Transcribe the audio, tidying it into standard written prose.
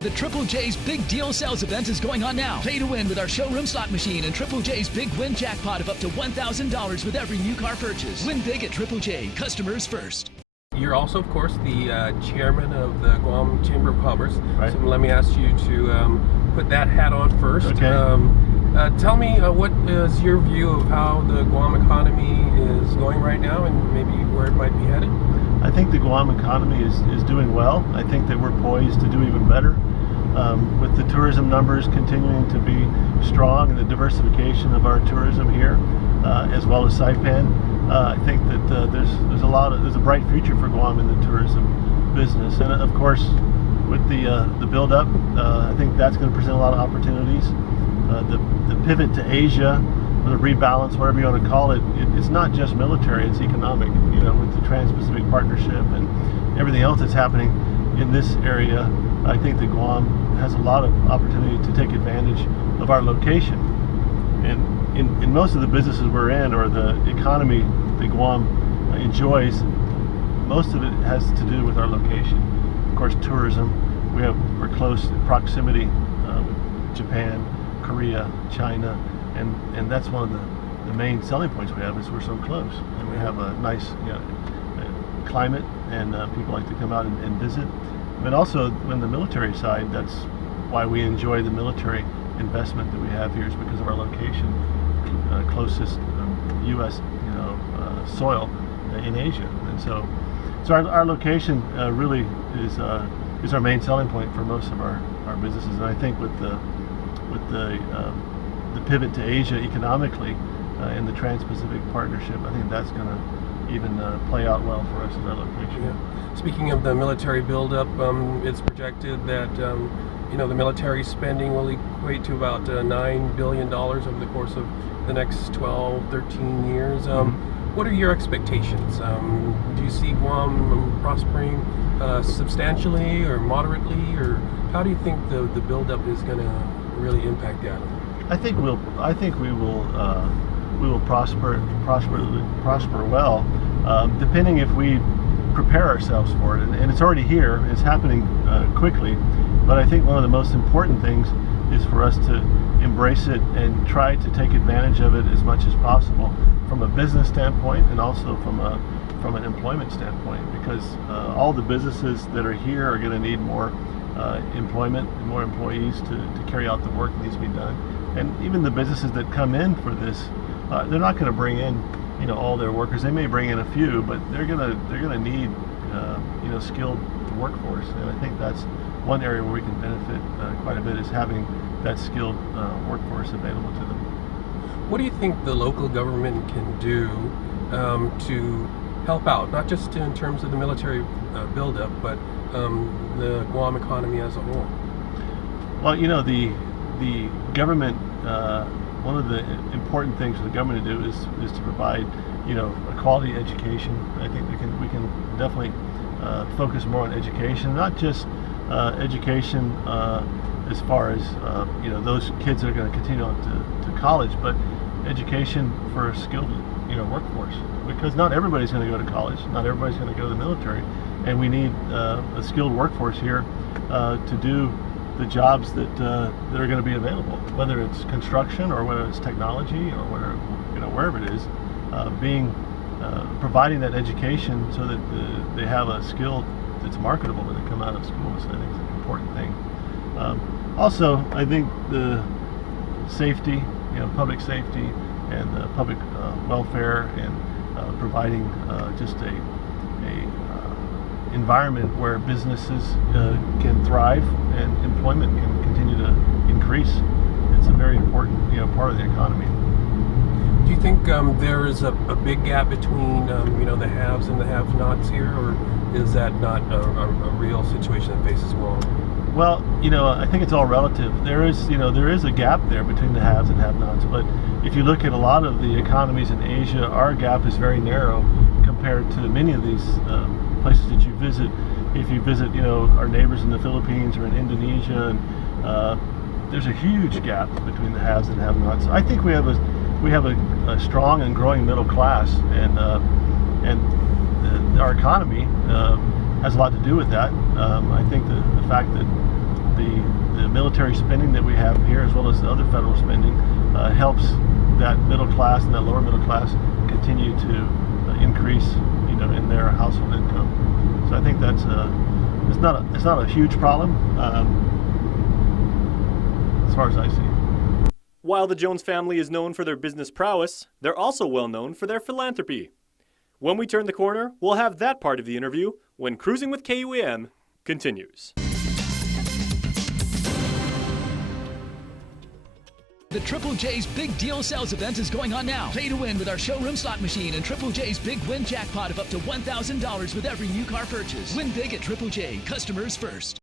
The Triple J's Big Deal Sales Event is going on now. Pay to win with our showroom slot machine and Triple J's Big Win Jackpot of up to $1,000 with every new car purchase. Win big at Triple J. Customers first. You're also, of course, the chairman of the Guam Chamber of Commerce. Right. So let me ask you to put that hat on first. Okay. Tell me what is your view of how the Guam economy is going right now and maybe where it might be headed? I think the Guam economy is doing well. I think that we're poised to do even better. With the tourism numbers continuing to be strong and the diversification of our tourism here, as well as Saipan, I think that there's a bright future for Guam in the tourism business. And of course, with the build up, I think that's going to present a lot of opportunities. The pivot to Asia, or the rebalance, whatever you want to call it, it's not just military, it's economic. You know, with the Trans-Pacific Partnership and everything else that's happening in this area, I think that Guam has a lot of opportunity to take advantage of our location. And in most of the businesses we're in, or the economy that Guam enjoys, most of it has to do with our location. Of course, tourism, we're close in proximity with Japan, Korea, China, and that's one of the main selling points we have, is we're so close, and we have a nice climate, and people like to come out and visit. But also, on the military side, that's why we enjoy the military investment that we have here, is because of our location, closest U.S. Soil in Asia, and so our location really is our main selling point for most of our businesses. And I think with the pivot to Asia economically and the Trans-Pacific Partnership, I think that's going to even play out well for us as our location. Yeah. Speaking of the military buildup, it's projected that the military spending will equate to about $9 billion over the course of the next 12, 13 years. What are your expectations? Do you see Guam prospering substantially or moderately, or how do you think the buildup is going to really impact the island? I think we will prosper well, depending if we prepare ourselves for it. And it's already here. It's happening quickly. But I think one of the most important things is for us to embrace it and try to take advantage of it as much as possible, from a business standpoint and also from an employment standpoint, because all the businesses that are here are going to need more employment and more employees to carry out the work that needs to be done. And even the businesses that come in for this, they're not going to bring in all their workers. They may bring in a few, but they're going to need skilled workforce. And I think that's one area where we can benefit quite a bit, is having that skilled workforce available to them. What do you think the local government can do to help out, not just in terms of the military buildup, but the Guam economy as a whole? Well, the government, one of the important things for the government to do is to provide, a quality education. I think we can definitely focus more on education, not just education as far as those kids that are going to continue on to college, but education for a skilled workforce, because not everybody's going to go to college, not everybody's going to go to the military, and we need a skilled workforce here to do the jobs that are going to be available, whether it's construction or whether it's technology or wherever it is, providing that education so that they have a skill that's marketable when they come out of school. So I think it's an important thing. Also, I think the safety, public safety and public welfare, and providing just a environment where businesses can thrive and employment can continue to increase. It's a very important part of the economy. Do you think there is a big gap between the haves and the have-nots here, or is that not a real situation that faces Guam? Well, I think it's all relative. There is a gap there between the haves and have-nots, but if you look at a lot of the economies in Asia, our gap is very narrow compared to many of these places that you visit. If you visit, our neighbors in the Philippines or in Indonesia, and there's a huge gap between the haves and have-nots. I think we have a strong and growing middle class, and our economy has a lot to do with that. I think the fact that the military spending that we have here, as well as the other federal spending, helps that middle class and that lower middle class continue to increase, in their household income. So I think that's it's not a huge problem as far as I see. While the Jones family is known for their business prowess, they're also well known for their philanthropy. When we turn the corner, we'll have that part of the interview when Cruising with KUAM continues. The Triple J's Big Deal Sales event is going on now. Pay to win with our showroom slot machine and Triple J's Big Win Jackpot of up to $1,000 with every new car purchase. Win big at Triple J. Customers first.